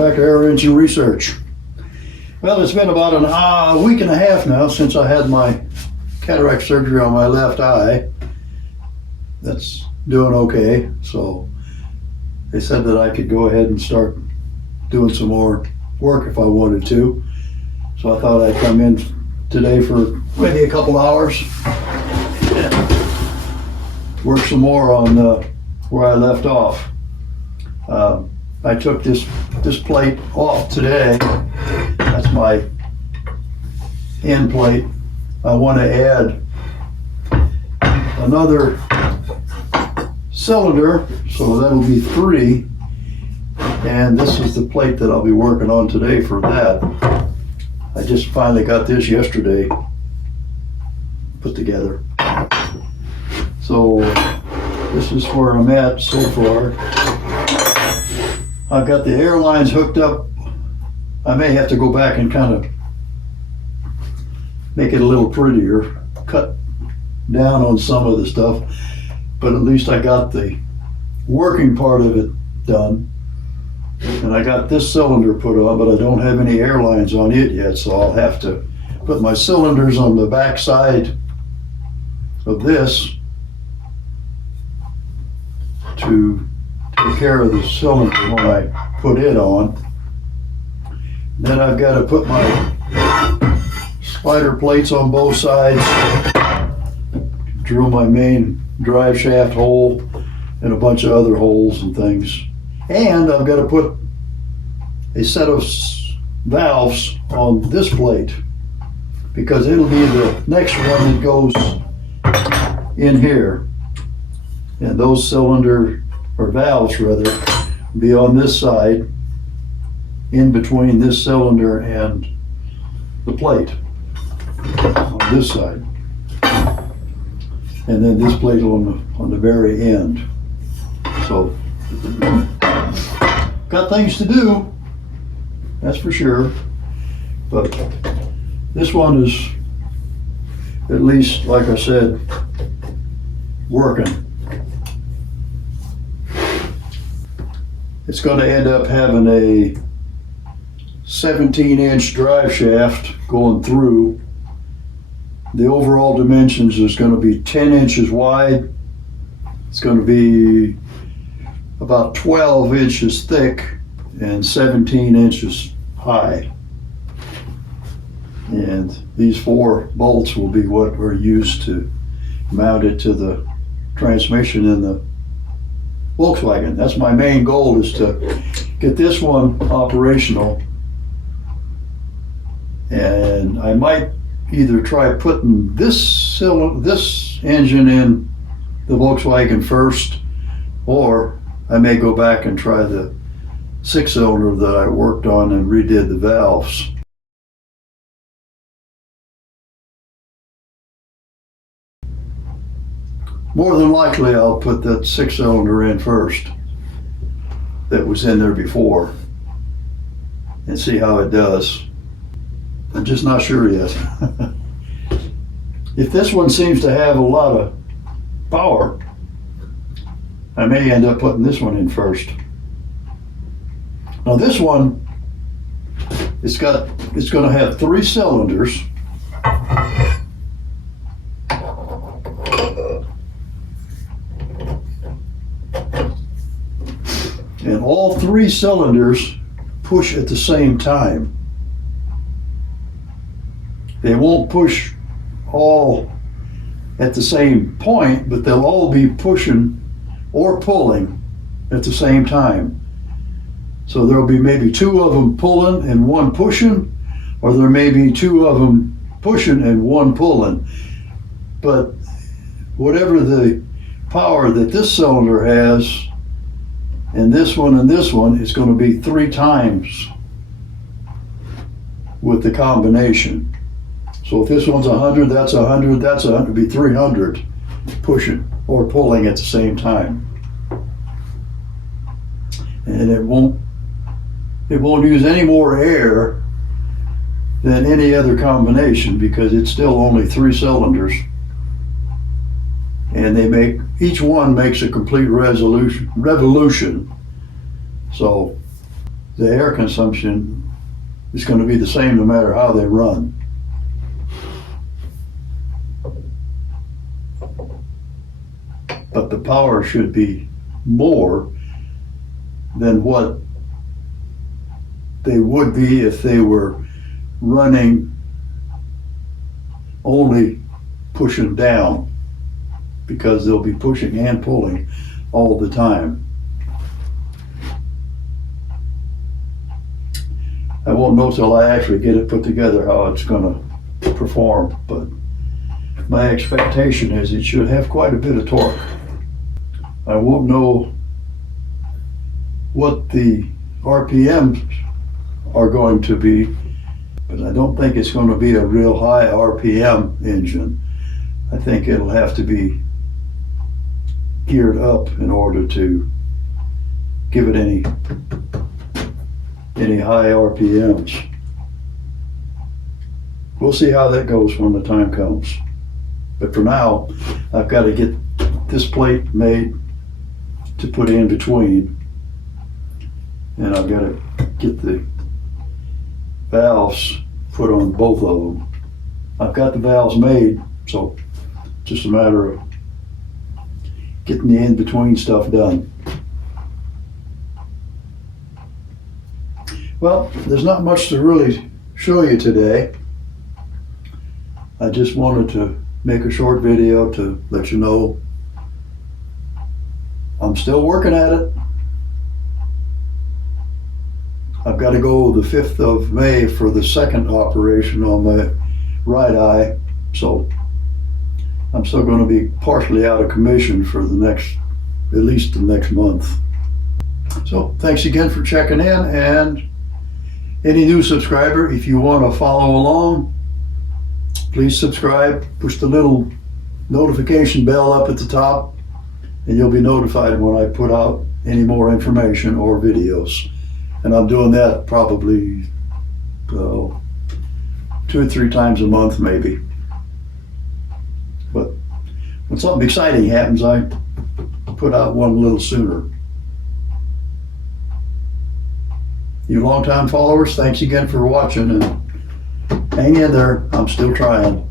back to Eng Research. Well, it's been about a week and a half now since I had my cataract surgery on my left eye. That's doing okay. So they said that I could go ahead and start doing some more work if I wanted to. So I thought I'd come in today for maybe a couple hours and work some more on where I left off. I took this plate off today. That's my end plate. I want to add another cylinder, so that'll be 3. And this is the plate that I'll be working on today for that. I just finally got this yesterday put together. So this is where I'm at so far. I've got the air lines hooked up. I may have to go back and kind of make it a little prettier, cut down on some of the stuff, but at least I got the working part of it done. And I got this cylinder put on, but I don't have any air lines on it yet, so I'll have to put my cylinders on the back side of this to take care of the cylinder when I put it on. Then I've got to put my spider plates on both sides, drill my main drive shaft hole and a bunch of other holes and things. And I've got to put a set of valves on this plate because it'll be the next one that goes in here. And those cylinder, or valves rather, be on this side, in between this cylinder and the plate on this side. And then this plate on the very end. So, got things to do, that's for sure. But this one is, at least, like I said, working. It's going to end up having a 17-inch drive shaft going through. The overall dimensions is going to be 10 inches wide. It's going to be about 12 inches thick and 17 inches high. And these 4 bolts will be what are used to mount it to the transmission in the Volkswagen. That's my main goal, is to get this one operational. And I might either try putting this engine in the Volkswagen first, or I may go back and try the 6-cylinder that I worked on and redid the valves. More than likely I'll put that 6-cylinder in first that was in there before and see how it does. I'm just not sure yet. If this one seems to have a lot of power, I may end up putting this one in first. Now this one, it's going to have 3 cylinders. And all 3 cylinders push at the same time. They won't push all at the same point, but they'll all be pushing or pulling at the same time. So there'll be maybe 2 of them pulling and 1 pushing, or there may be 2 of them pushing and 1 pulling. But whatever the power that this cylinder has, and this one, is going to be 3 times with the combination. So if this one's 100, that's 100, that's 100, it'd be 300 pushing or pulling at the same time. And it won't use any more air than any other combination because it's still only 3 cylinders. And each one makes a complete revolution. So the air consumption is going to be the same no matter how they run. But the power should be more than what they would be if they were running only pushing down, because they'll be pushing and pulling all the time. I won't know till I actually get it put together how it's going to perform, but my expectation is it should have quite a bit of torque. I won't know what the RPMs are going to be, but I don't think it's going to be a real high RPM engine. I think it'll have to be geared up in order to give it any high RPMs. We'll see how that goes when the time comes. But for now, I've got to get this plate made to put in between, and I've got to get the valves put on both of them. I've got the valves made, so just a matter of getting the in-between stuff done. Well, there's not much to really show you today. I just wanted to make a short video to let you know I'm still working at it. I've got to go the 5th of May for the second operation on my right eye, so I'm still going to be partially out of commission for the next, at least the next month. So thanks again for checking in, and any new subscriber, if you want to follow along, please subscribe, push the little notification bell up at the top, and you'll be notified when I put out any more information or videos. And I'm doing that probably 2 or 3 times a month maybe. But when something exciting happens, I put out one a little sooner. You longtime followers, thanks again for watching, and hang in there, I'm still trying.